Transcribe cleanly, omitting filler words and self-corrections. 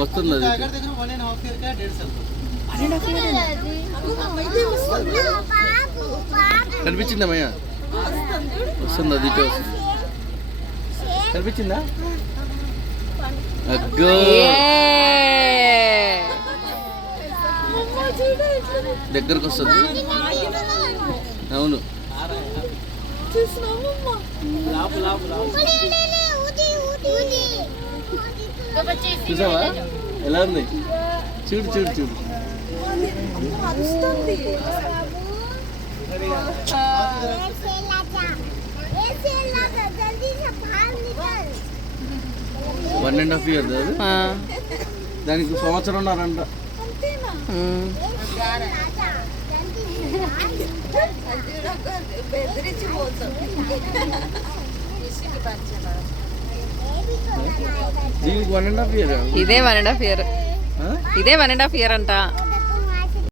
వస్తుంది అది. కనిపించిందమ్మయ్య వస్తుంది అది ఇటే వస్తుంది. కనిపించిందా? అగ్గో దగ్గరకు వస్తుంది. అవును చూసావా ఎలా ఉంది? చూడు చూడు చూడు. వన్ అండ్ హాఫ్ ఇయర్ దానికి సంవత్సరం ఉన్నారంట. దీనికి 1.5 year. ఇదే 1.5 year. ఇదే 1.5 year అంట.